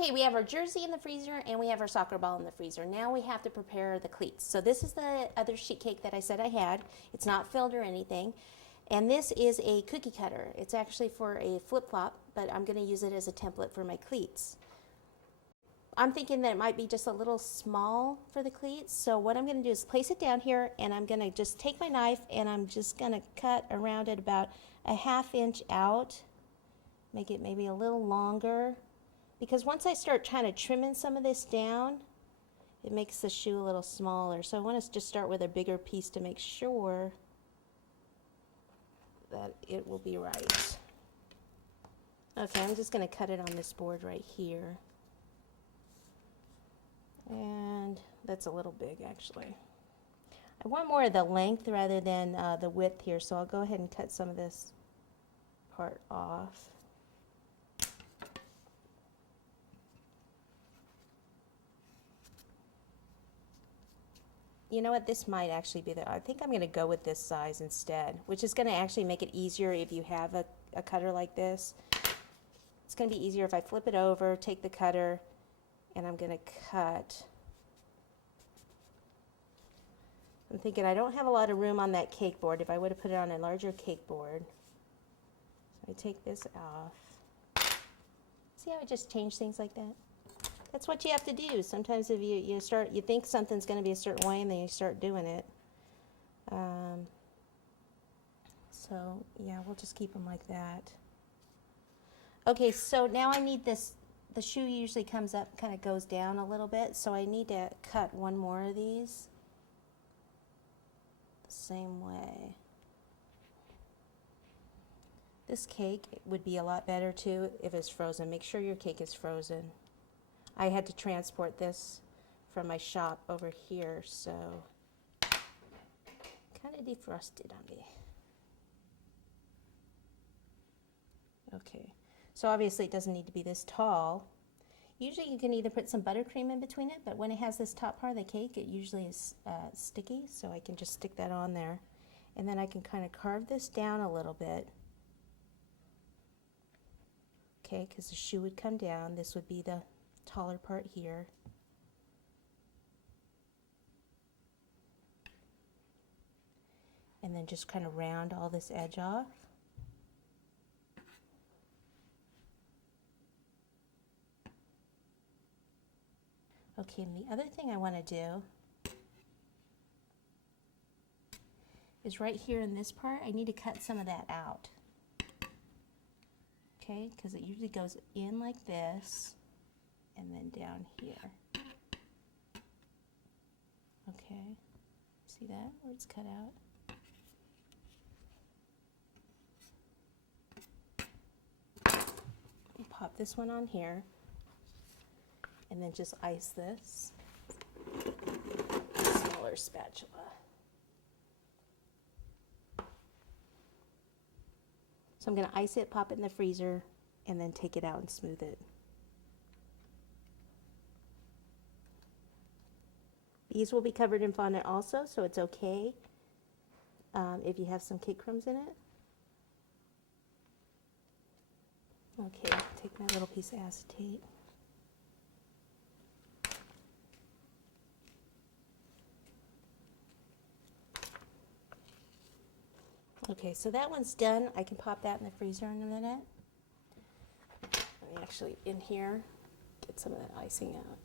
Okay, we have our jersey in the freezer and we have our soccer ball in the freezer. Now we have to prepare the cleats. So this is the other sheet cake that I said I had. It's not filled or anything. And this is a cookie cutter. It's actually for a flip-flop, but I'm going to use it as a template for my cleats. I'm thinking that it might be just a little small for the cleats. So what I'm going to do is place it down here, and I'm going to just take my knife and I'm just going to cut around it about a 1/2 inch out. Make it maybe a little longer. Because once I start kind of trimming some of this down, it makes the shoe a little smaller. So I want to just start with a bigger piece to make sure that it will be right. Okay, I'm just going to cut it on this board right here. And that's a little big actually. I want more of the length rather than the width here, so I'll go ahead and cut some of this part off. You know what, this might actually be I think I'm going to go with this size instead, which is going to actually make it easier if you have a cutter like this. It's going to be easier if I flip it over, take the cutter, and I'm going to cut. I'm thinking I don't have a lot of room on that cake board if I would have put it on a larger cake board. So I take this off. See how I just change things like that? That's what you have to do. Sometimes if you think something's going to be a certain way and then you start doing it. So yeah, we'll just keep them like that. Okay, so now I need this. The shoe usually comes up, kind of goes down a little bit, so I need to cut one more of these the same way. This cake would be a lot better too if it's frozen. Make sure your cake is frozen. I had to transport this from my shop over here, so kind of defrosted on me. Okay, so obviously it doesn't need to be this tall. Usually you can either put some buttercream in between it, but when it has this top part of the cake, it usually is sticky, so I can just stick that on there. And then I can kind of carve this down a little bit. Okay, because the shoe would come down. This would be the taller part here. And then just kind of round all this edge off. Okay, and the other thing I want to do is right here in this part, I need to cut some of that out. Okay, because it usually goes in like this and then down here. Okay, see that where it's cut out? Pop this one on here and then just ice this. Smaller spatula. So I'm going to ice it, pop it in the freezer, and then take it out and smooth it. These will be covered in fondant also, so it's okay if you have some cake crumbs in it. Okay, take my little piece of acetate. Okay, so that one's done. I can pop that in the freezer in a minute. Let me actually, in here, get some of that icing out.